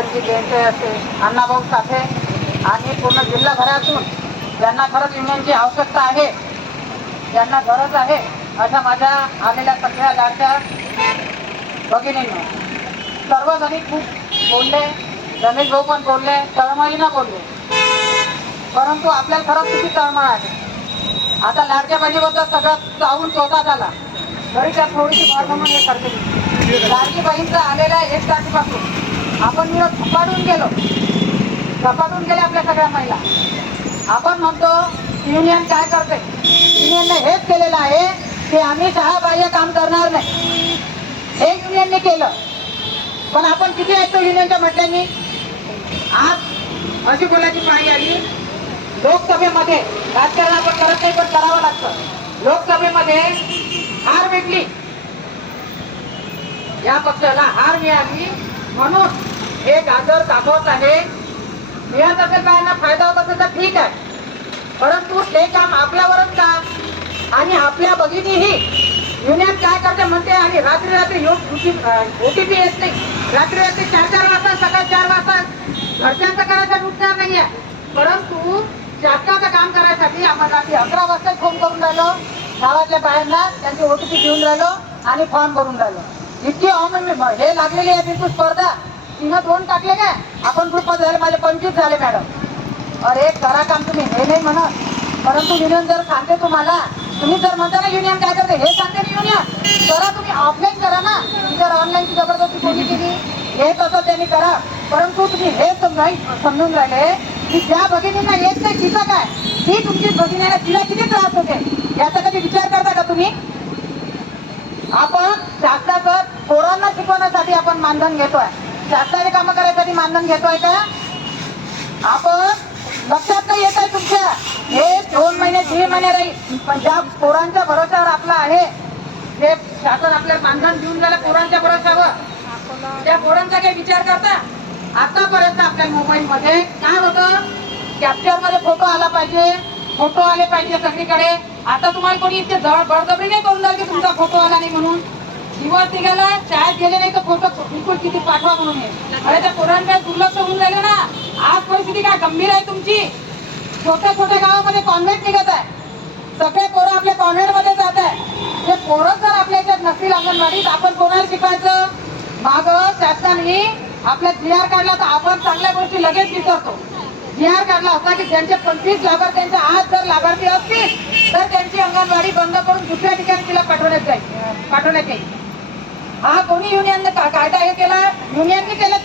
आंबेडकरांची जयंती असते अण्णाभाऊ साठे आणि पूर्ण जिल्हाभरातून ज्यांना खरंच युनियनची आवश्यकता आहे ज्यांना गरज आहे अशा माझ्या आलेल्या सगळ्या लाडक्या भगिनींनो सर्वजणी खूप बोलले रमेश भाऊ पण बोलले तळमळीनं बोलले परंतु आपल्याला खरंच किती तळमळ आहे. आता लाडक्या बहिणीबद्दल सगळं चावून चौथा झाला. तरी त्या थोडीशी भर म्हणून हे करते लाडकी बहीणचा आलेला एक तारखेपासून. आपण विरोध झपाटून गेलो झपाटून गेले आपल्या सगळ्या महिला. आपण म्हणतो युनियन काय करते? युनियनने हेच केलेलं आहे की आम्ही सहाबाह्य काम करणार नाही. हे युनियनने केलं. पण आपण किती ऐकतो युनियनच्या म्हटल्याने? आज अशी बोलायची पाळी आली? लोकसभेमध्ये राजकारण आपण करत नाही पण करावं लागतं. लोकसभेमध्ये हार भेटली. या पक्षाला हार मिळाली म्हणून हे गाजर दाखवत आहे. मिळत असेल बायांना फायदा होत असेल तर ठीक आहे. परंतु हे काम आपल्यावरच का? आणि आपल्या भगिनीही युनियन काय करते म्हणते आणि रात्री रात्री ओटीपी येत. नाही रात्री रात्री चार चार वाजता सकाळ चार वाजता घरच्यांचं करायचं नाही आहे परंतु शासनाचं काम करायसाठी आपण रात्री अकरा वाजता फोन करून राहिलो. गावातल्या बायांना त्यांची ओटीपी देऊन राहिलो आणि फॉर्म भरून राहिलो. इतकी हे लागलेली आहे बिलकुल स्पर्धा. तिनं दोन टाकले काय? आपण ग्रुप झाले माझे पंचवीस झाले मॅडम. अरे करा काम तुम्ही. हे नाही म्हणत. परंतु युनियन जर सांगते तुम्हाला तुम्ही जर म्हणता ना युनियन काय करते? हे सांगते ना युनियन करा तुम्ही. ऑफलाईन करा ना. जर ऑनलाईनची जबरदस्ती कोणी केली हे तसं त्यांनी करा. परंतु तुम्ही हे समजाई समजून राहिले की ज्या भगिनींना येत नाही तिचं काय? ती तुमची भगिनी आहे तिला किती त्रास होते? याचा कधी विचार करता का तुम्ही? आपण शासनाचं पोरांना शिकवण्यासाठी आपण मानधन घेतोय. शासनाने कामं करायसाठी मानधन घेतोय का? आपण लक्षात नाही येत आहे तुमच्या. हे दोन महिने दीड महिने राहील. पण ज्या पोरांच्या भरोशावर आपला आहे जे शासन आपल्याला मानधन देऊन झालं पोरांच्या भरोशावर त्या पोरांचा काही विचार करता? आतापर्यंत आपल्या मोबाईल मध्ये काय होतं? कॅप्चरमध्ये फोटो आला पाहिजे. फोटो आले पाहिजे सगळीकडे. आता तुम्हाला कोणी इतके जवळ बळजबरी नाही करून जाईल की तुमचा फोटो आला नाही म्हणून? दिवस निघाला शाळेत गेले नाही तर फोटो बिलकुल किती पाठवा म्हणून अरे त्या पोरांकडे दुर्लक्ष होऊन राहिलं ना आज परिस्थिती काय गंभीर आहे तुमची? छोट्या छोट्या गावामध्ये कॉन्व्हेंट निघत आहे. सगळे पोरं आपल्या कॉन्व्हेंटमध्ये जात आहे. ते पोरं जर आपल्या याच्यात नसतील अंगणवाडीत आपण कोणाला शिकवायचं? माग शासनाने आपल्या जी आर काढला तर आपण चांगल्या गोष्टी लगेच विसरतो. जी आर काढला होता की ज्यांचे पंचवीस लाभार्थ्यांच्या आज जर लाभार्थी असतील तर त्यांची अंगणवाडी बंद करून दुसऱ्या ठिकाणी तिला पाठवण्यात जाईल. पाठवण्यात येईल. हा कोणी युनियन कायदा हे केला युनियनने केलं?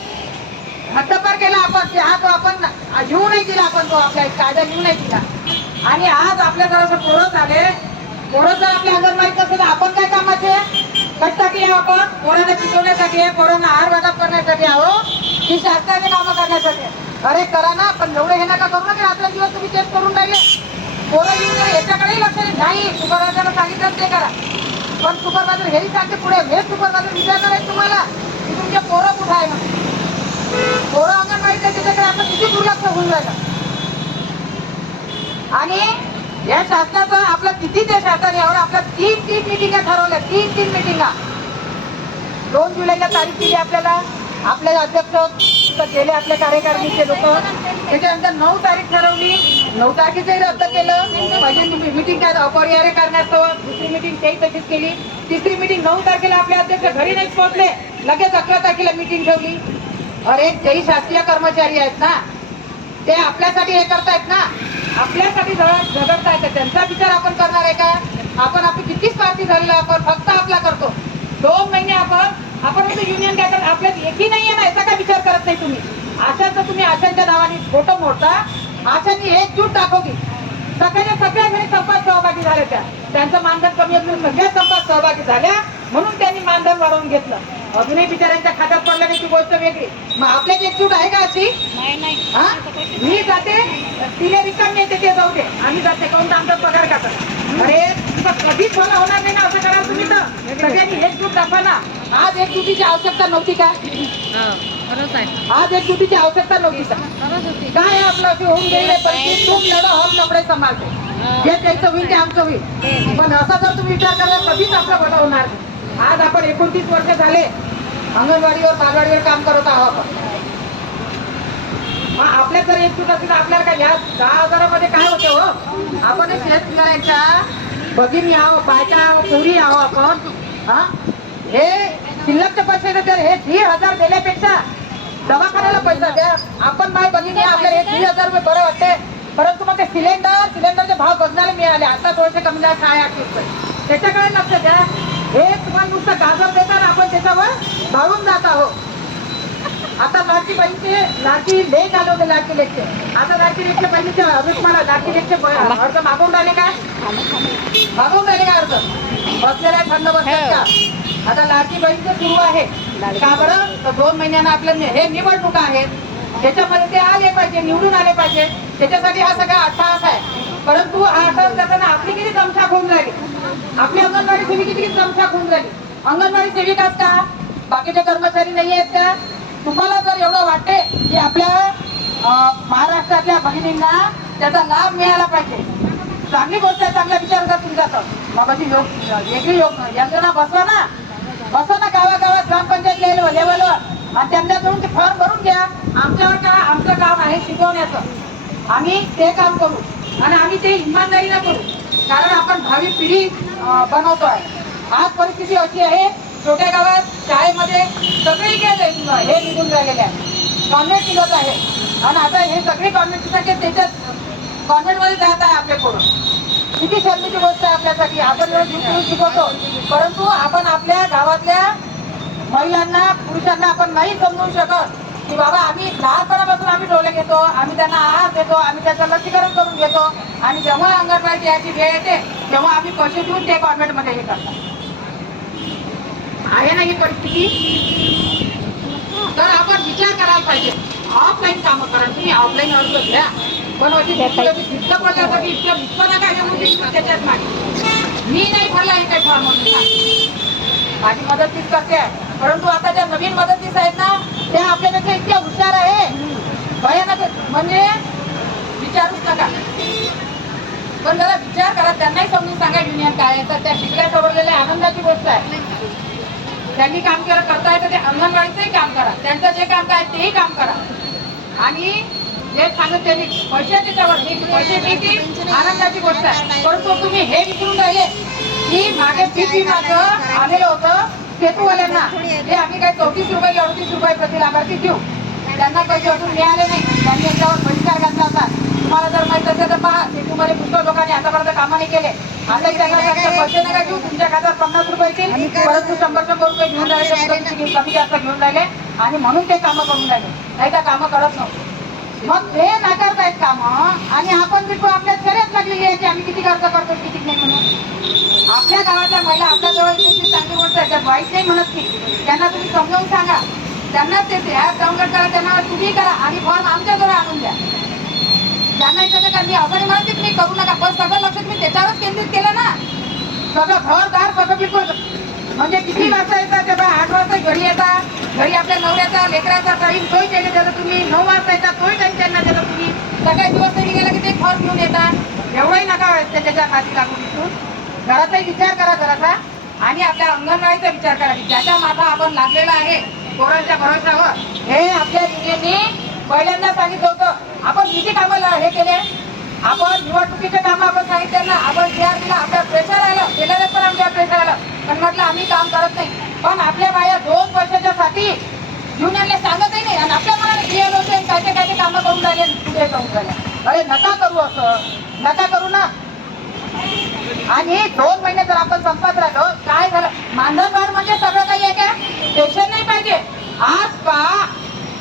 हद्दपार केला आपण. की हा तो आपण घेऊ नाही दिला आपण तो आपल्या कायदा घेऊ नाही दिला. आणि आज आपल्या जरासं पोरं झाले. पोरं जर आपल्या माहीत असेल तर आपण काय कामाचे? कशासाठी आहे आपण? पोरांना पिकवण्यासाठी आहे पोरांना आहार वाटप करण्यासाठी आहो की शासनाचे कामं करण्यासाठी अरे करा ना पण एवढे हे नका करू ना की रात्र दिवस तुम्ही चेक करून राहिले. पोरं येऊन याच्याकडेही लक्ष नाही. तुम्हाला सांगितलं ते करा. पण सुपरवायझर हेही सांगते पुढे. हे सुपरवायझर विचारणार आहे तुम्हाला की तुमचे पोरं कुठं आहे म्हणून. पोरं अंगणवाडी त्याच्याकडे आपण किती दुर्लक्ष होऊन राहिलं. आणि या शासनाचं आपला किती ते शासन यावर आपल्या तीन तीन मिटिंगा ठरवल्या तीन तीन मिटिंगा दोन जुलैला तारीख दिली आपल्याला आपले अध्यक्ष गेले आपल्या कार्यकारिणीचे लोक. त्याच्यानंतर नऊ तारीख ठरवली. नऊ तारखेचंही रद्द केलं. माझी मिटिंग काय अपरिहार्य करण्याचं दुसरी मिटिंग तेही तशीच केली. तिसरी मिटिंग नऊ तारखेला आपले अध्यक्ष घरी नाही पोहोचले. लगेच अकरा तारखेला मिटिंग ठेवली. अरे तेही शासकीय कर्मचारी आहेत ना? ते आपल्यासाठी हे करतायत ना? आपल्यासाठी झगडतायत त्यांचा विचार आपण करणार आहे का? आपण आपली किती स्वार्थी झालेला आपण फक्त आपला करतो. दोन महिने आपण आपण युनियन काय आपल्यात एकही नाहीये ना? याचा काय विचार करत नाही तुम्ही? आशांचं तुम्ही आशांच्या नावाने फोटो मोडता. आशांनी एकजूट दाखवली सगळ्या सगळ्या जणी संपात सहभागी झाल्या त्या. त्यांचं मानधन कमी असून सगळ्या संपात सहभागी झाल्या. म्हणून त्यांनी मानधन वाढवून घेतलं. अजूनही बिचाऱ्यांच्या खात्यात पडलं नाही ती गोष्ट वेगळी. मग आपल्यात एकजूट आहे का अशी? हा? मी जाते तिला रिकाम येते ते जाऊ दे. आम्ही जाते कोण आमचा पगार खातात अरे कधीच भला होणार नाही ना असं करा तुम्ही तर. सगळ्यांनी एकजूट दाखवा ना. आज एकजुटीची आवश्यकता नव्हती का? आज एकजुटीची आवश्यकता नव्हती का? काय आपलं की होऊन गेले पण ते तुम लढो हम कपडे सांभाळते. जे त्याचं होईल ते आमचं होईल. पण असा जर तुम्ही विचार करा कधीच आपलं भलं होणार. आज आपण एकोणतीस वर्ष झाले अंगणवाडीवर बालवाडीवर काम करत आहोत आपल्या जर एकजूट असेल आपल्याला काय या दहा हजारामध्ये काय होते हो? आपण एक शेत करायच्या भगिनी आहो बायका आहो पुरी आहो आपण. हा? हे शिल्लकचे पैसे हे दीड हजार देण्यापेक्षा दवाखान्याला पैसा द्या. आपण माय भगिनी आपल्याला हे दीड हजार रुपये बरं वाटते परंतु मग ते सिलेंडर सिलेंडरचे भाव बदलायला मिळाले. आता थोडेसे कमी झाले सहा आठ रुपये त्याच्याकडे लक्ष द्या. हे तुम्हाला नुसतं गाजर देतात आपण त्याच्यावर भाळून जात आहोत. आता लाडकी बहिणीचे लाडकी लेख आले होते लाडकी लेखचे आता लाडकी लेखच्या बहिणीचे अभिष मला लाडकी लेखचे ब- अर्ज मागवून राहिले काय मागवून राहिले का अर्ज? बसलेला आहे, थंड बसलेला आता लाडकी बहिणीचे सुरू आहे का बरं? दोन महिन्यानं आपलं नि- हे निवडणूक आहेत त्याच्यामध्ये ते आले पाहिजे निवडून आले पाहिजे. त्याच्यासाठी हा सगळा अट्टहास आहे. परंतु हा अट्टहास करताना आपली किती दमछाक होऊन राहिली आपली अंगणवाडी सेविका किती दमछाक होऊन राहिली अंगणवाडी सेविकाच का? बाकीचे कर्मचारी नाही आहेत का? तुम्हाला जर एवढं वाटते की आपल्या महाराष्ट्रातल्या भगिनींना त्याचा लाभ मिळाला पाहिजे. चांगली गोष्ट आहे चांगला विचार करा तुमचा. तर बाबाची योग वेगळी योग यंत्रणा बसवा ना. बसवा ना गावागावात ग्रामपंचायत लेवल लेवलवर. आणि त्यांच्याकडून ते फॉर्म भरून घ्या. आमच्यावर का आमचं काम आहे शिकवण्याचं. आम्ही ते काम करू. आणि आम्ही ते इमानदारीनं करू. कारण आपण भावी पिढी बनवतो आहे आज परिस्थिती अशी आहे छोट्या गावात शाळेमध्ये सगळीकडे हे निघून राहिलेले आहे कॉन्व्हेंट निघत आहे. आणि आता हे सगळे कॉन्व्हेंटसाठी त्याच्यात कॉन्व्हेंटमध्ये जात आहे आपले पोरं. किती शर्मीची गोष्ट आहे आपल्यासाठी. आपण एवढं जीव शिकवतो परंतु आपण आपल्या गावातल्या महिलांना पुरुषांना आपण नाही समजू शकत की बाबा आम्ही लहानपणापासून आम्ही डोळे घेतो आम्ही त्यांना आहार देतो आम्ही त्याचं लसीकरण करून घेतो. आणि जेव्हा अंगणवाडी याची वेळ येते तेव्हा आम्ही पैसे देऊन ते कॉन्व्हेंटमध्ये हे करतो. आहे ना ही परिस्थिती? तर आपण विचार करायला पाहिजे. ऑफलाईन कामं करा तुम्ही. ऑफलाईन अर्ज घ्या. पण अशी इतकं त्याच्यात नाही मी नाही भरला हे काही फॉर्म माझी मदतीच करते. परंतु आता ज्या नवीन मदतीस आहेत ना त्या आपल्यापेक्षा इतक्या हुशार आहे. भयानक म्हणजे विचारूच नका. पण जरा विचार करा. त्यांनाही समजून सांगा युनियन काय आहे. तर त्या शिकल्या सवरलेल्या आनंदाची गोष्ट आहे. त्यांनी काम केलं करता येतं ते अंगणवाडीचंही काम करा. त्यांचं जे काम काय तेही काम करा. आणि जे सांगत त्यांनी पैसे त्याच्यावर ठीक पैसे मिळतील आनंदाची गोष्ट आहे. परंतु तुम्ही हे विचारून राहिले. की मागे पीपी मागं आलेलं होतं सेतूवाल्यांना ते आम्ही काय चौतीस रुपये अडतीस रुपये प्रति लाभार्थी देऊ? त्यांना पैसे अजून मिळाले नाही. त्यांनी याच्यावर बहिष्कार घातला होता. तुम्हाला जर माहीत असेल तर पहा सेतूमध्ये पुष्कळ लोकांनी आतापर्यंत कामं नाही केले. आता त्यांना पैसे नका घेऊ तुमच्या खात्यात पन्नास रुपये येतील. परंतु शंभर शंभर रुपये घेऊन राहिले कमी जास्त घेऊन राहिले. आणि म्हणून ते कामं करून राहिले. नाही तर कामं करत नव्हते. मग ते नाकारतायत कामं आणि आपण बिलकुल आपल्या शर्यत लागलेली आहे की आम्ही किती खर्च करतो किती नाही म्हणून? आपल्या गावातल्या महिला आपल्या जवळ चांगली गोष्ट आहे त्यात वाईट नाही म्हणत की. त्यांना तुम्ही समजावून सांगा. त्यांना ते ॲप डाउनलोड करा त्यांना तुम्ही करा आणि फॉर्म आमच्याजवळ आणून द्या. त्यांना इथं का मी असं म्हणत की तुम्ही करू नका. पण सगळं लक्ष तुम्ही त्याच्यावरच केंद्रित केलं ना. सगळं घरदार सगळं बिलकुल म्हणजे किती वाजता येतात तेव्हा आठ वाजता घरी येतात घरी आपल्या नवऱ्याचा लेकराचा टाईम तोही त्याला देता तुम्ही. नऊ वाजता येतात तोही टाईम त्यांना देता तुम्ही. सकाळी दिवस तरी गेला की ते फॉर्म घेऊन येतात एवढंही नका व्हायचं त्याच्या नाती लागून इथून. घराचाही विचार करा घराचा आणि आपल्या अंगणवाडीचा विचार करा की ज्याच्या माथा आपण लागलेला आहे पोरांच्या भरोशावर हे आपल्या युनियनने पहिल्यांदा सांगितलं होतं. आपण किती कामाला हे केले? आपण निवडणुकीचे कामं आपण सांगितलं ना आपण जे आपल्या प्रेशर आलं केलेलं पण आमच्या प्रेशर आलं. पण म्हटलं आम्ही काम करत नाही. पण आपल्या बाया दोन वर्षाच्या साठी युनियनला सांगतही नाही. आणि आपल्या मनाने क्लिअर होते काय ते काय ते कामं करून राहिले कुठे करून राहिले. अरे नका करू असं. नका करू ना. आणि दोन महिने जर आपण संपत राहिलो काय झालं? मानधनवाढ म्हणजे सगळं काही आहे का? टेन्शन नाही पाहिजे. आज पहा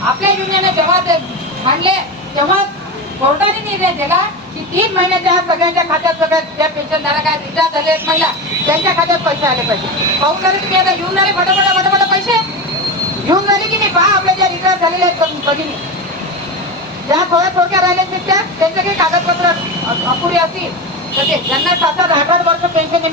आपल्या युनियनने जेव्हा ते म्हणले तेव्हा कोर्टाने निर्णय दिला की तीन महिन्याच्या सगळ्यांच्या खात्यात सगळ्या ज्या पेन्शनधारक आहेत रिचार्ज झाले महिला त्यांच्या खात्यात पैसे आले पाहिजे. पाहून झाले तुम्ही आता येऊन झाले फटाफट फटाफट पैसे. घेऊन झाले की नाही? पहा आपल्या ज्या रिटायर झालेल्या आहेत बघ- भगिनी ज्या थोड्या थोडक्या राहिल्या आहेत त्या त्यांचे काही कागदपत्र अपुरी असतील. तर ते ज्यांना सात सात आठ आठ वर्ष पेन्शन